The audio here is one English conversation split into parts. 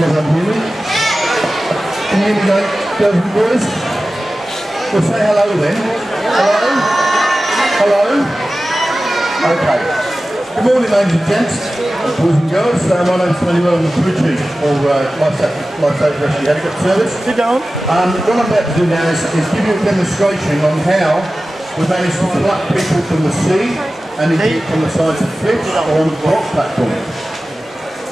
Can everyone hear me? Can you hear me, girls and boys? Well, say hello then. Hello? Hello? Okay. Good morning, ladies and gents, boys and girls. My name's Tony. I'm the crew chief for Lifesaver Rescue Helicopter Service. Sit down. What I'm about to do now is give you a demonstration on how we managed to pluck people from the sea and indeed from the sides of cliffs or on the rock platform.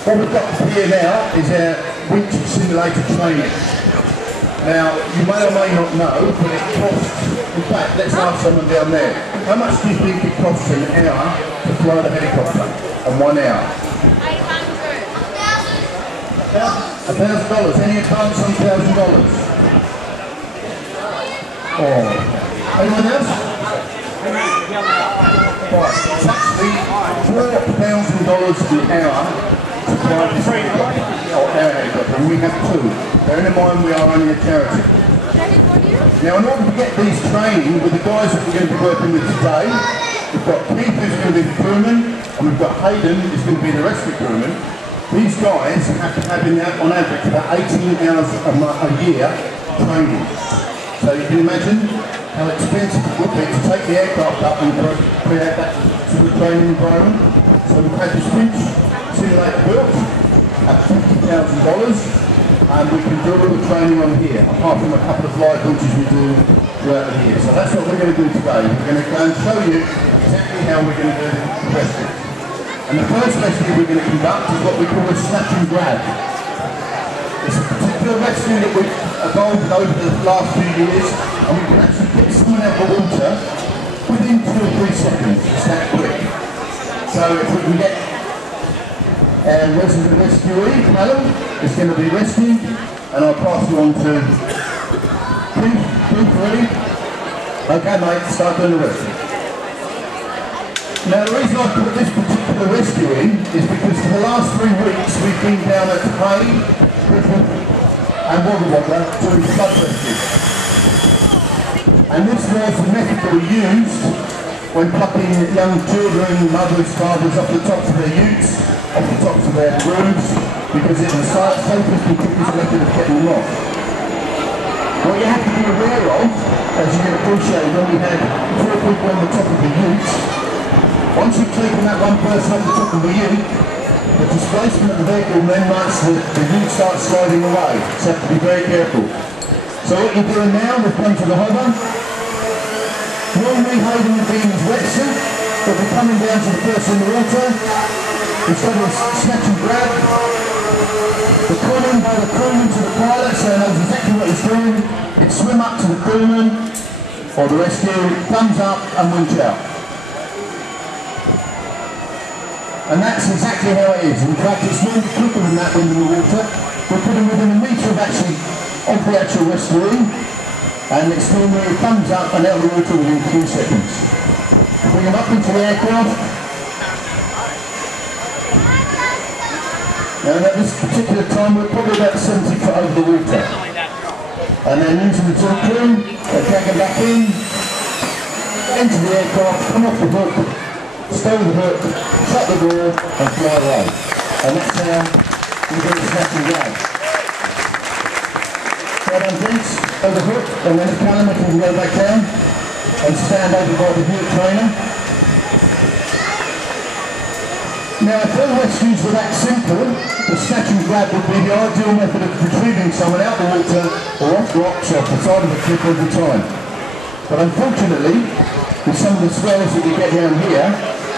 What we've got here now is our winch simulator training. Now, you may or may not know, but it costs, in fact, let's ask someone down there, how much do you think it costs an hour to fly the helicopter in 1 hour? $1,000. Any advance on $1,000? Oh. Anyone else? Right, it's actually $4,000 an hour to fly this helicopter, or our helicopter, and we have two. Bearing in mind we are only a charity. Now, in order to get these training with the guys that we're going to be working with today, we've got Keith who's going to be the crewman, and we've got Hayden who's going to be the rescue crewman. These guys have to have on average about 18 hours a year training. So you can imagine how expensive it would be to take the aircraft up and create that sort of training environment. So we've had this winch simulator built at $50,000. And we can do all the training on here, apart from a couple of live winches we do throughout the year. So that's what we're going to do today. We're going to go and show you exactly how we're going to do the rescue. And the first rescue we're going to conduct is what we call a snatch and grab. It's a particular rescue that we've evolved over the last few years, and we can actually get someone out of the water within 2 or 3 seconds. It's that quick. So if we can get and resident rescuee, Callum, is going to be rescued, and I'll pass you on to Keith. Keith, ready? Okay, mate, start doing the rescue. Now, the reason I put this particular rescue in is because for the last 3 weeks we've been down at Hay, Griffith, and Wagga Wagga doing flood rescue. And this was the method that we used when plucking young children, mothers, fathers off the tops of their utes, off the tops of their roofs, because it was the safest and quickest method of getting them off. What you have to be aware of, as you can appreciate, when we had 4 people on the top of the ute, once you've taken that one person off the top of the ute, the displacement of the vehicle then makes the ute start sliding away, so you have to be very careful. So what you're doing now, we've come to the hover. Normally Hayden would be in his wetsuit, but we're coming down to the person in the water. Instead of snatch and grab, the calling by the crewman to the pilot, so he knows exactly what he's doing. It's swim up to the crewman, or the rescue, thumbs up and winch out. And that's exactly how it is. In fact, it's more quicker than that when in the water. We're putting within a metre of the actual rescuing, and it's normally thumbs up and out of the water within 2 seconds. Bring them up into the aircraft. Now at this particular time we're probably about 70 foot over the water. And then using the two crew, they drag them back in, into the aircraft, come off the hook, stow the hook, shut the door and fly away. And that's how we do the snatch and grab. Well done, gents, over the hook, and then the Callum can go back down and stand over by the hook trainer. Now, if all rescues were that simple, the snatch and grab would be the ideal method of retrieving someone out the water or off rocks or off the side of the cliff every time. But unfortunately, with some of the swells that we get down here,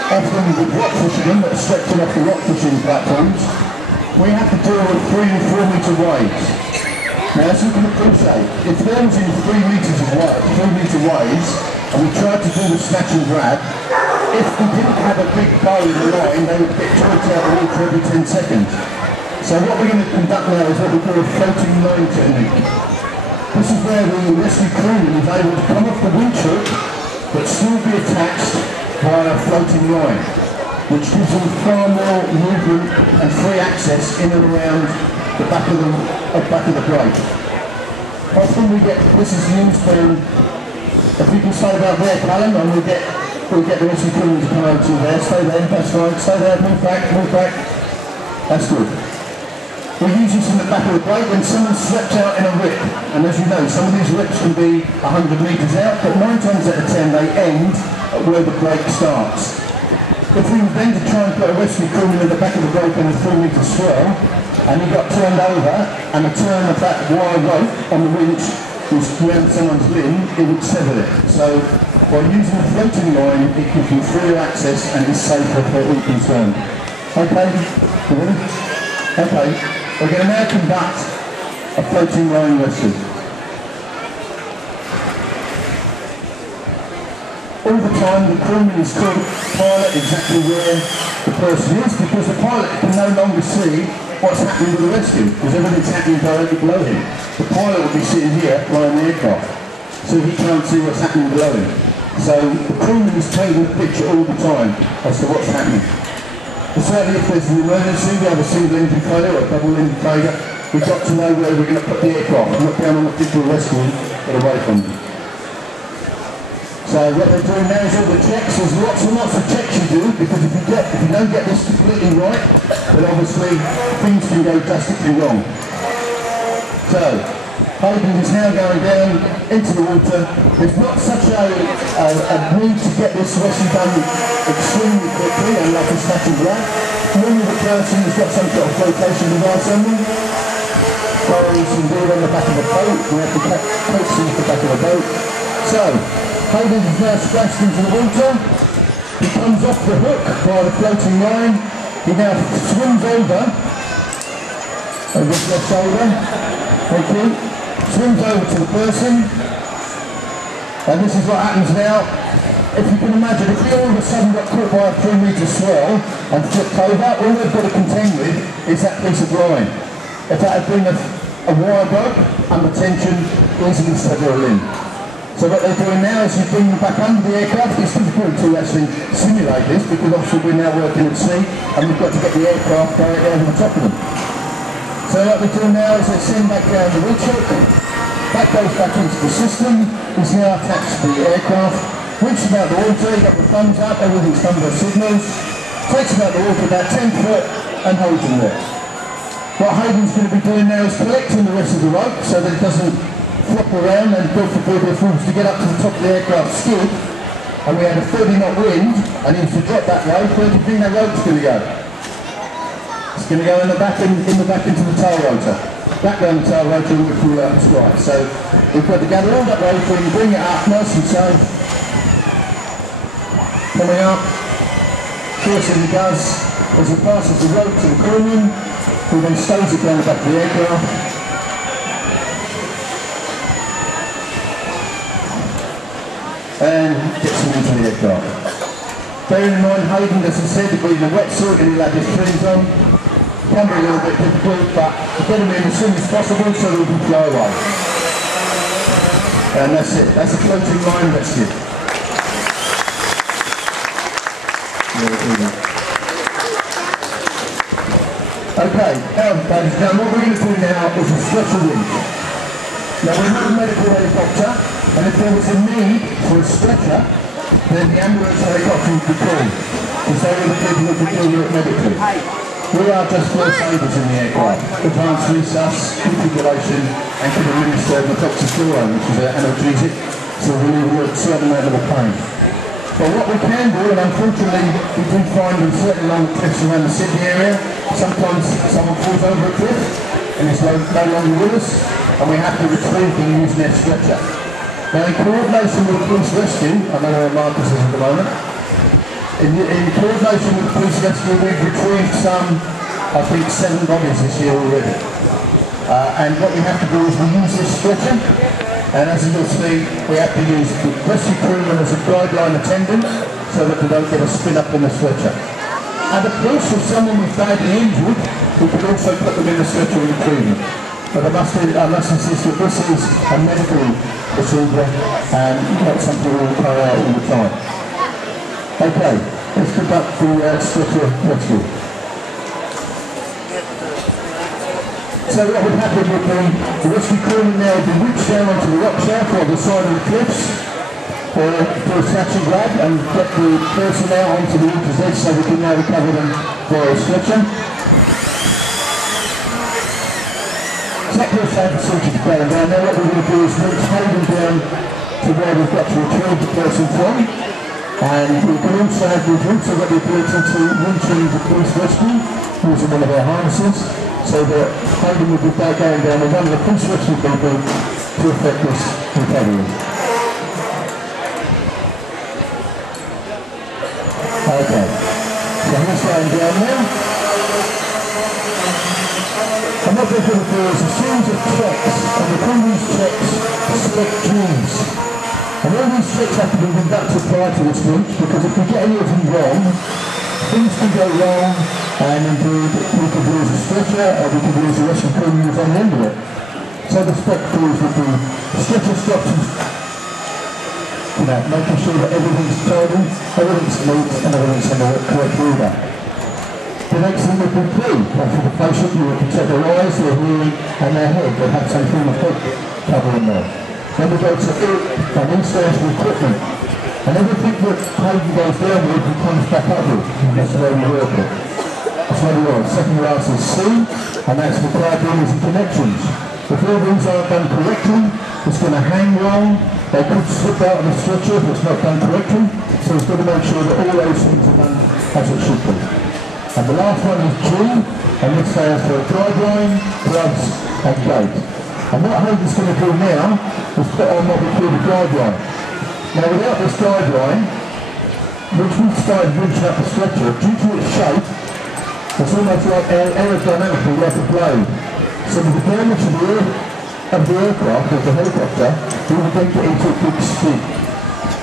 often with rock fishing that are stretching off the rock fishing platforms, we have to deal with 3 and 4 metre waves. Now, as you can appreciate, if there was in 3 metres of wave, 3 metre waves, and we tried to do the snatch and grab, if we didn't have a big bow in the line, they would get jerked out of the water every 10 seconds. So what we're going to conduct now is what we call a floating line technique. This is where the rescue crewman is able to come off the winch hook, but still be attached via a floating line, which gives them far more movement and free access in and around the back of the brake. Often this is used for, if you can stay about there, Callum, and we'll get the rescue crewman to come over to there. Stay there, that's right, stay there, move back, that's good. We use this in the back of the boat when someone swept out in a rip. And as you know, some of these rips can be 100 metres out, but 9 times out of 10 they end at where the break starts. If we were then to try and put a rescue crewman in the back of the boat in a 3-metre swell, and he got turned over, and the turn of that wire rope on the winch was around someone's limb, it would sever it. So by using the floating line, it gives you freer access and is safer for all concerned. Okay, you ready? Okay, we're going to now conduct a floating line rescue. All the time the crewman is told the pilot exactly where the person is, because the pilot can no longer see what's happening with the rescue, because everything's happening directly below him. The pilot will be sitting here flying the aircraft, so he can't see what's happening below him. So the crewman is taking the picture all the time as to what's happening. But certainly if there's an emergency, we have a single engine failure or a double engine failure, we've got to know where we're going to put the aircraft, not down on the people rescuing, but away from them. So what they're doing now is all the checks. There's lots and lots of checks you do, because if you don't get this completely right, then obviously things can go drastically wrong. So Hayden is now going down into the water. There's not such a need to get this rescue done extremely quickly, unlike a snatch and grab. Normally the person has got some sort of flotation device on them. Borrows some gear on the back of the boat. We have to coax them to the back of the boat. So Hayden is now splashed into the water. He comes off the hook by the floating line. He now swims over his left shoulder. Thank you. Swims over to the person. And this is what happens now. If you can imagine, if we all of a sudden got caught by a 3-metre swell and flipped over, all they've got to contend with is that piece of line. If that had been a wire rope under tension, easily sever a limb. So what they're doing now is you bring them back under the aircraft. It's difficult to actually simulate this because obviously we're now working at sea and we've got to get the aircraft directly over the top of them. So what we're doing now is they send back down the winch hook. That goes back into the system. It's now attached to the aircraft. Winch about the water, you've got the thumbs up, everything's done by signals. Takes about the water about 10 foot and holds them there. What Hayden's going to be doing now is collecting the rest of the rope so that it doesn't flop around, and God forbid if we was to get up to the top of the aircraft skid and we had a 30-knot wind and he was to drop that rope, where do you think that rope's going to go? It's going to go in the back into the tail rotor. Back down the tail rotor and we'll pull out the squat. So we've got to gather all that rope and bring it up nice and safe. Coming up. First thing he does is he passes the rope to the crewman, who then stows it down the back of the aircraft. And gets him into the aircraft. Bearing in mind, Hayden, as I said, will be in a wetsuit and he'll have his fins on. Can be a little bit difficult, but get him in as soon as possible so that we can fly away. And that's it. That's a floating line rescue. Okay, now what we're going to do now is a stretcher winch. Now we're not a medical helicopter, and if there was a need for a stretcher, then the ambulance helicopter would be called, because they were the people who could deal with it medically. We are just first aiders in the aircraft, advanced resus, defibrillation, and can administer methoxyfluoride, which is an analgesic, so we relieve a certain amount of pain. But what we can do, and unfortunately we do find in certain long cliffs around the Sydney area, sometimes someone falls over a cliff and is no longer with us, and we have to retrieve them using their stretcher. Now in coordination with the police rescue, I know where Marcus is at the moment, in coordination with the police rescue we've retrieved some, I think 7 bodies this year already. And what we have to do is we use this stretcher, and as you will see, we have to use the rescue crewman as a guideline attendant so that they don't get a spin up in the stretcher. And of course, if someone was badly injured, we could also put them in the stretcher and retrieve them. But I must insist that this is a medical procedure and not something we will carry out all the time. Okay, let's conduct the stretcher rescue. So what would happen would be the rescue crewman now would be reached down onto the rock shaft or the side of the cliffs for a snatch and grab and get the person out onto the water's edge so we can now recover them via a stretcher. exactly the same procedure to going down. Now what we're going to do is reach Hayden down to where we've got to retrieve the person from. And we can also have, we've also got the ability to winching the police rescue using one of our harnesses, so that Hayden will be going down with one of the police rescue people to effect this recovery. Okay, so he's going down now. And what they're going to do is a series of checks, and we call these checks select dreams. And all these checks have to be conducted prior to this reach, because if we get any of them wrong, things can go wrong, and indeed we could lose a stretcher, or we could lose a rescue crew who's on the end of it. So the spec crews would be stretcher stops and making sure that everything's tidy, everything's neat, and everything's in the correct order. The next thing would be plea. For the patient, you would protect their eyes, their hearing, and their head. They'd have some form of head covering there. Then we go to and installs the equipment. And everything that Hayden goes down with, he comes back up with. And that's the way we work it. That's what we want. Second last is C, and that's the cardinals and connections. If all these aren't done correctly, it's going to hang wrong. They could slip out of the stretcher if it's not done correctly. So it's got to make sure that all those things are done as it should be. And the last one is G, and this stands for guideline, gloves, and gate. And what Hayden's going to do now is put on what we call the guideline. Now without this guideline, which we started winching up the stretcher, due to its shape, it's almost like aerodynamically like a blade. So with the damage of the aircraft, of the helicopter, we would then get into a big spin.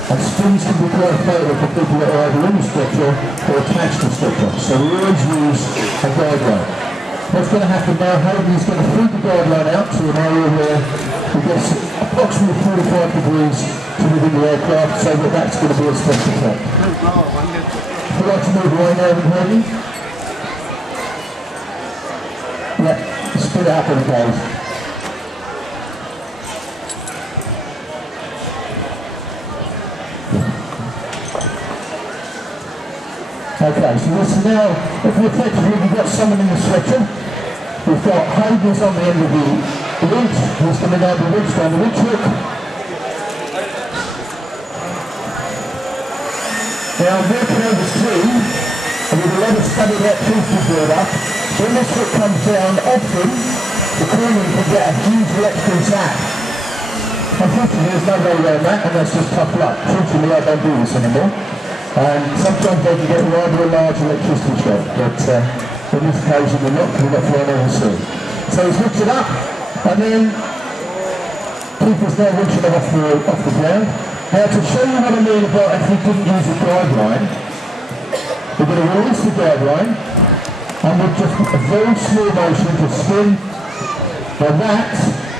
And spins can be quite fatal for people that are either in the stretcher or attached to the stretcher. So we always use a guideline. What's going to happen now, Hayden is going to feed the guideline out to an area where we get approximately 45 degrees to within the aircraft, so that that's going to be a special effect. Would you like to move away now, Hayden? Yeah, spin it up and it goes. Okay, so this is now, if we effectively, we've got someone in the stretcher, we've got Hayden's on the end of the winch, who's going to now be winched down the winch hook. Now I'm working over through, and with a lot of study that tooth to build up, when this hook comes down, often the crewman can get a huge electrical zap. Unfortunately, there's no way around that, and that's just tough luck. Fortunately, I don't do this anymore. And sometimes they can get rather a large electricity shock, but on this occasion we're not flying over sea. So he's hooked it up, and then Keeper's now winching it off the ground. Now to show you what I mean about if we didn't use a guideline, we're going to release the guideline, and with just a very small motion to spin. Now that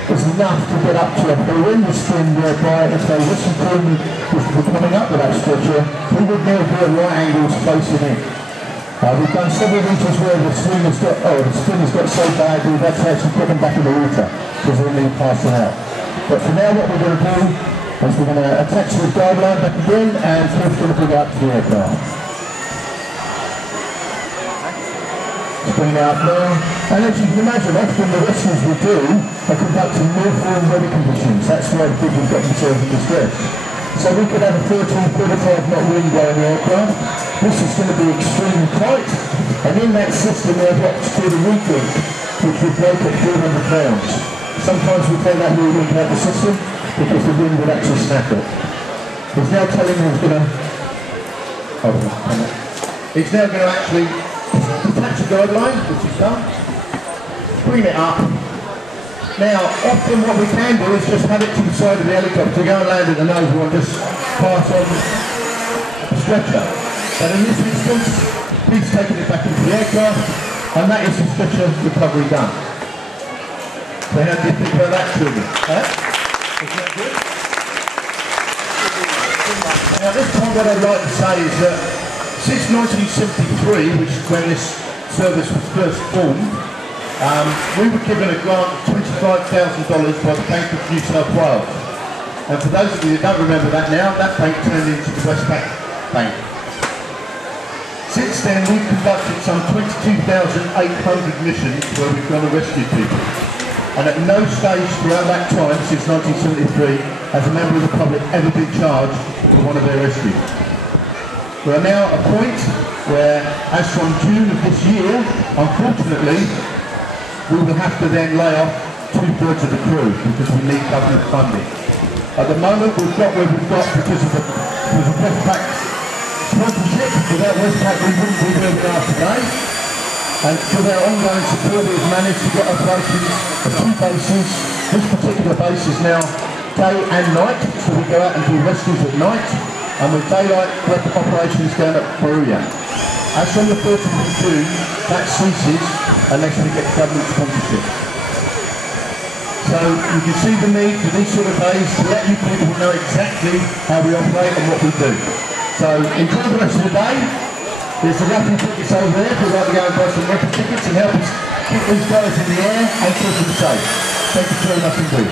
is enough to get up to a horrendous spin whereby if they listen to him was coming up with that stretcher, he would now be at right angles facing in. We've done several reaches where the spin has got so bad we've had to actually put them back in the water because they're really passing out. But for now what we're going to do is we're going to attach the guideline back again and Cliff's going to bring it up to the aircraft. Bring it out now. And as you can imagine, often the rescues we do are conducted in near-form weather conditions. That's why people get themselves in distress. So we could have a 13-35 knot wind blowing the aircraft. This is going to be extremely tight. And in that system we have what's called a weak link, which we break at 300 pounds. Sometimes we take that weak link out of the system because the wind would actually snap it. He's now telling me he's going to... He's now going to actually attach a guideline, which is done. Bring it up. Now, often what we can do is just have it to the side of the helicopter, go and land at the nose or just pass on the stretcher. But in this instance, he's taking it back into the aircraft, and that is the stretcher recovery done. So how do you think about that, children? Huh? Isn't that good? Now this time what I'd like to say is that since 1973, which is when this service was first formed, we were given a grant of $25,000 by the Bank of New South Wales. And for those of you that don't remember that now, that bank turned into the Westpac Bank. Since then, we've conducted some 22,800 missions where we've gone to rescue people. and at no stage throughout that time, since 1973, has a member of the public ever been charged for one of their rescues. We are now at a point where, as from June of this year, unfortunately, we will have to then lay off 2/3 of the crew because we need government funding. At the moment, we've got where we've got because of Westpac sponsorship. Without Westpac, we wouldn't be where we are today. And with our ongoing support, we've managed to get operations at 2 bases. This particular base is now day and night, so we go out and do rescues at night, and with daylight operations down at Burt. As from the 30th of June, that ceases unless we get government sponsorship. So you can see the need for these sort of days to let you people know exactly how we operate and what we do. So enjoy the rest of the day. There's the raffle tickets over there if you'd like to go and buy some raffle tickets and help us keep these guys in the air and keep them safe. Thank you very much indeed.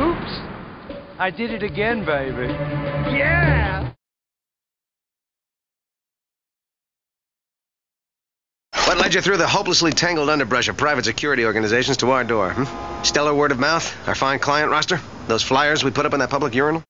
Oops! I did it again, baby. Yeah! What led you through the hopelessly tangled underbrush of private security organizations to our door? Stellar word of mouth? Our fine client roster? Those flyers we put up in that public urinal?